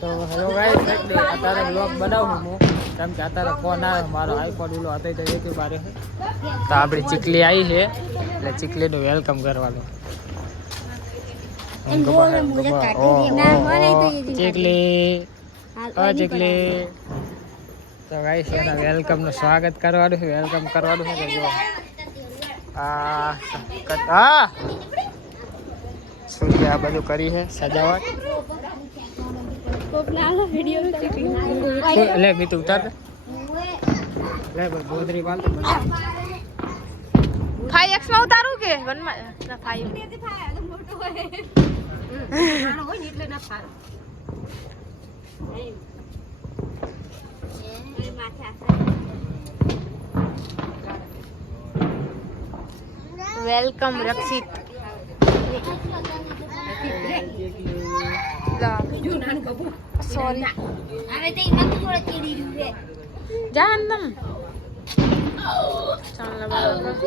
તો hello guys, અત્યારે blog બનાવું હું કેમ કે અત્યારે ફોન આવ્યો મારો આઈફોન ઉલો હતો તો એક બારે તો આપણી ચીકલી આવી છે એટલે ચીકલીનું વેલકમ કરવાનું. ચીકલી ચીકલી તો ગાઈસ એના વેલકમનું સ્વાગત કરવાનું છે, વેલકમ કરવાનું છે. જો હા સૂર્ય આ બધું કરી છે સજાવટ. લે મી તું ઉતાર લે ગોદરી બાલ 5x માં ઉતારું કે 1 માં ના 5 મોટો હોય નાનો હોય ને એટલે ના ફાવે. એ માથે વેલકમ રક્ષિત. સોરી અરે તે મત થોડા ચીડી રહ્યું છે જાન તમ ચાલ બરાબર.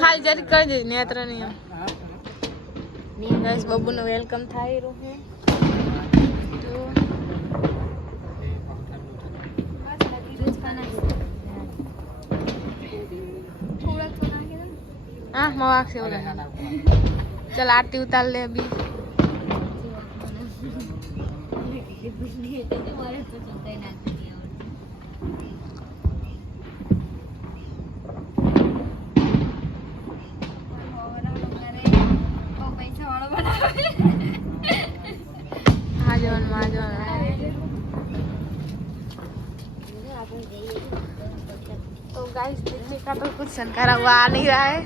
ખાલી જરી કરી દે નેત્ર નહીં ગાઈસ બબ્બુનો વેલકમ થાય રહ્યો છે. તો હા મવાક છે ઓલા ચલ આરતી ઉતાર લે અભી. तो गाइस दिल्ली का तो कुछ शंकरा हुआ आ नहीं रहा है.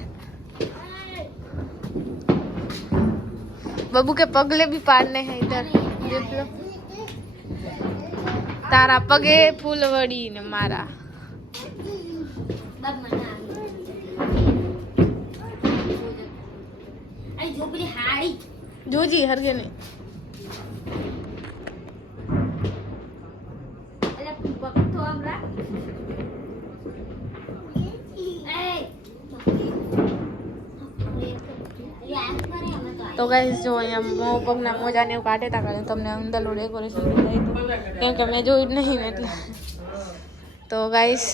बब्बू के पगले भी पाड़ने हैं इधर देख लो. तारा पगे फूलवड़ी ने मारा जोजी हरगे ने तो गाइस जो અહીંયા મો પગના મોજા ને એવું કાઢે તા કરે તમને અંદરનું ડેકોરેશન બતાવી દઉં કેમ કે મેં જોયું જ નહીં એટલે. તો ગાઈસ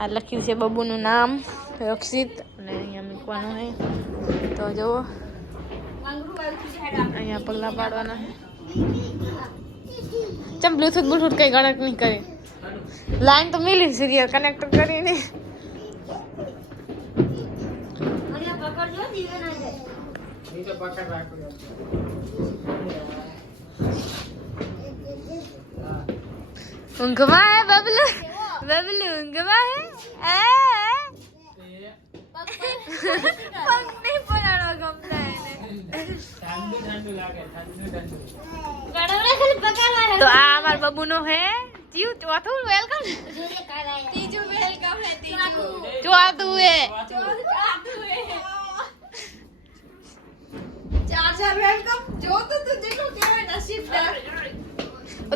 આ લખ્યું છે બબ્બુનું નામ રક્ષિત અને અહીંયા મૂકવાનું છે. તો જુઓ અહીંયા પગલા પાડવાના છે. ચમ બ્લૂટૂથ બ્લૂટૂથ કઈ ગણક નહીં કરે લાઈન તો મિલી સીરિયલ કનેક્ટ કરીને ઊંઘમાં હે બબલુ બબલુ ઊંઘમાં હે પગ નહીં પડાડો ગમતા એને તો આ અમાર બબુનો હે જીવ ચોથું વેલકમ ત્રીજું વેલકમ હે ચોથું હે चार वेलकम जो तो तुझे को क्या है नसीबदार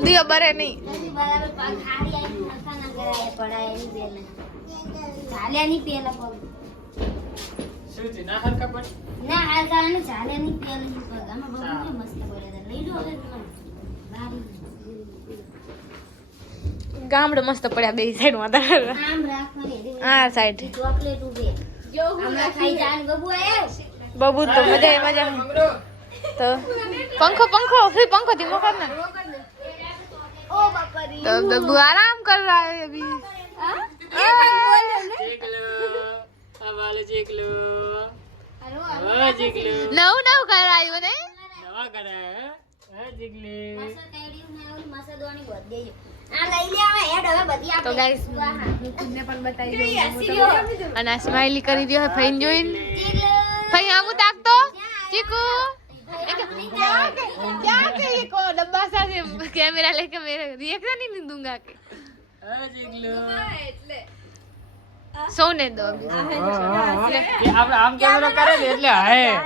दिया बरे नहीं बराबर पाग हारी आई हल्का ना कराया पड़ा है नहीं बेला झाले नहीं पेला पग सुती ना हल्का पण ना हल्का ने झाले नहीं पेला ही पग हम बहुत मस्त बोले थे ले लो હવે બારી ગામડે મસ્ત પડ્યા બે સાઈડ માં આમ રાખવાની આ સાઈડ ચોકલેટ ઉભે જો હમણાં ખાઈ જાન બબુ આયો बबू तो मजा तो पंखो फ्री पंखो धीमो करना. तो बबू आराम कर रहा है अभी. नव कर रहा है मैंने नवा करा है जिगली तो गाइस હું તમને પણ બતાવી દઉં અને આ સ્માઈલી કરી દયો હે ફાઈન જોઈન ભાई हम ताक तो चीकू क्या के ये को डब्बा सा से कैमरा लेके मेरे रिएक्शन ही नहीं दूंगा के એટલે સૌને દો આપણે આમ કેમેરો કરે ને એટલે હે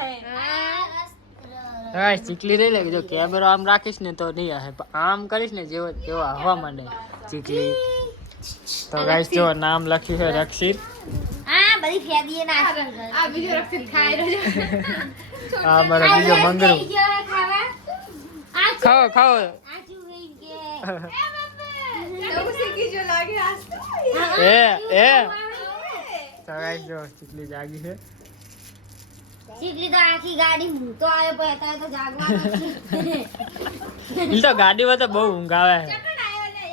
હા ચીકલી રહી લે જો કેમેરો આમ રાખીશ ને તો નહીં હે આમ કરીશ ને જેવો તેવો હવા માંડે ચીકલી તો ગાઈસ જો નામ લખ્યું છે રક્ષિત આ બધી ફેદીએ ના આ બીજો રક્ષિત ખાઈ રહ્યો આ મારો બીજો મંગળો ખાવા આ ખાઓ ખાઓ આ ચુગઈ કે નવું શીખી જો લાગે આ એ તો ગાઈસ જો ચીકલી જાગી છે ચીકલી તો આખી ગાડી હું તો આવ્યો પણ અત્યારે તો જાગવાનો ઈ તો ગાડીમાં તો બહુ ઊંઘ આવે છે પણ આવ્યો ને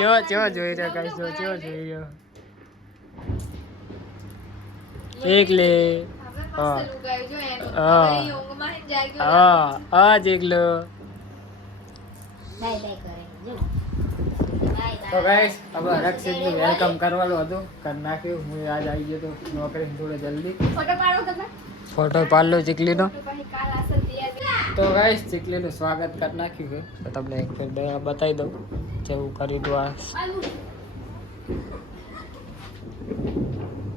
યાર ચેવો જોઈ રહ્યો ગાઈસ જો ચેવો જોઈ રહ્યો ચીકલી હા હા ચીકલો બાય બાય કરે જો તો ગાઈસ હવે રક્ષિતનું વેલકમ કરવાનું હતું કરી નાખ્યું હું આજ આવી ગયો તો નોકરી થોડે જલ્દી ફોટો પાડો તમે ફોટો પાડલો ચીકલીનો પછી કાલ આસન તૈયાર તો ગાઈસ ચીકલીનું સ્વાગત કરી નાખ્યું છે તો તમને એક ફેર બતાવી દઉં જેવું કરી દઉં આ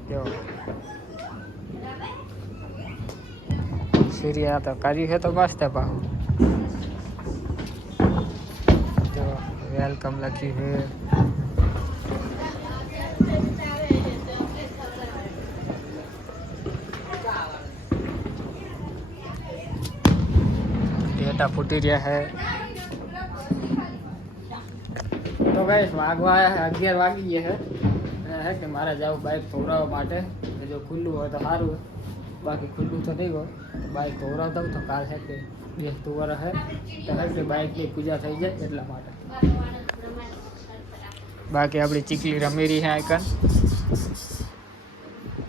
જો સૂર્યા તો કર્યું છે તો મસ્ત પાછું જો વેલકમ લખ્યું છે ડેટા ફૂટી રહ્યા છે તો ગાઈસ વાગવા 11 વાગી ગયા છે અને હે કે મારે જાવ બાઇક ધોવડાવવા માટે જો ખુલ્લું હોય તો સારું બાકી ખુલ્લું તો નહીં હોય બાઇક ધોવડાવતા તો કાલ છે કે બેસતું વરસ છે તો હે કે બાઇકની પૂજા થઈ જાય એટલા માટે બાકી આપણી ચીકલી રમી રહી છે આઈકન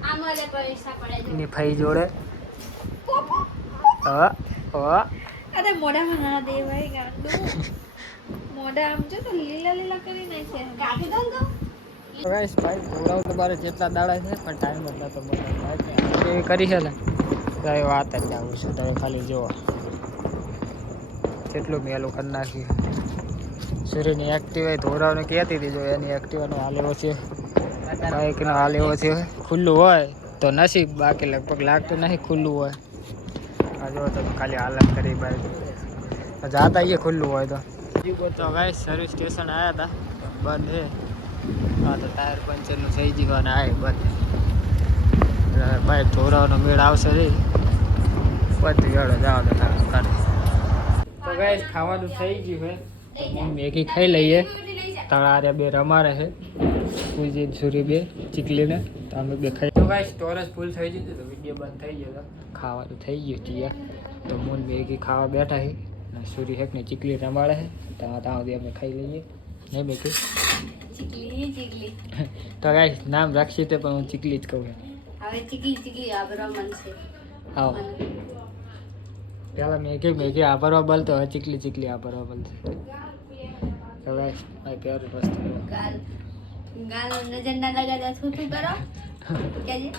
આમલે પૈસા પડે એની ફઈ જોડે હા હા અરે મોઢામાં ના દેવાય ગાંડું મોઢા આમ જો તો લીલા લીલા કરી નાખે કાઢી દો ને તો ગાઈસ બાઇક ધોવડાવ તો મારે જેટલા દાડા છે પણ ટાઈમ જ નતો મળતો બાઇક એવી કરી છે ને તો એ વાત જ આવું છું તમે ખાલી જુઓ કેટલું મેલું કરી નાખ્યું સૂર્યની એક્ટિવા ધોવડાવને કહેતી હતી જો એની એક્ટિવાનો હાલ એવો છે બાઇકનો હાલ એવો છે ખુલ્લું હોય તો નસીબ બાકી લગભગ લાગતું નહીં ખુલ્લું હોય આ જો તમે ખાલી હાલત કરી બાઇક જાતા એ ખુલ્લું હોય તો ગાઈસ સર્વિસ સ્ટેશન આવ્યા હતા બંધ છે હા તો ટાયર પંચરનું થઈ ગયું અને આ બંધ બાઇક ધોરાવાનો મેળ આવશે રે બધું વેળો જાવ તો કરે તો ગાઈસ ખાવાનું થઈ ગયું છે હું મેગી ખાઈ લઈએ તળારે બે રમારે છે પૂજી સુરી બે ચીકલીને તો અમે બે ખાઈ તો ગાઈસ સ્ટોરેજ ફૂલ થઈ ગયું તો વિડીયો બંધ થઈ ગયો ખાવાનું થઈ ગયું ટીયા તો મૂન મેગી ખાવા બેઠા છે અને સુરી હેક ને ચીકલી રમાડે છે ત્યાં સુધી અમે ખાઈ લઈએ નહીં મેગી ચીકલી તો ગાઈસ નામ રક્ષિત પણ હું ચીકલી જ કહું હવે ચીકલી આબરો મનશે આવો પેલા મેગી આભરવા બોલતો હવે ચીકલી આભરવા બોલશે તો ગાઈસ મારી ફેવરેટ વસ્તુ ગાલ નજર ના લગા દે શું કરો કેજે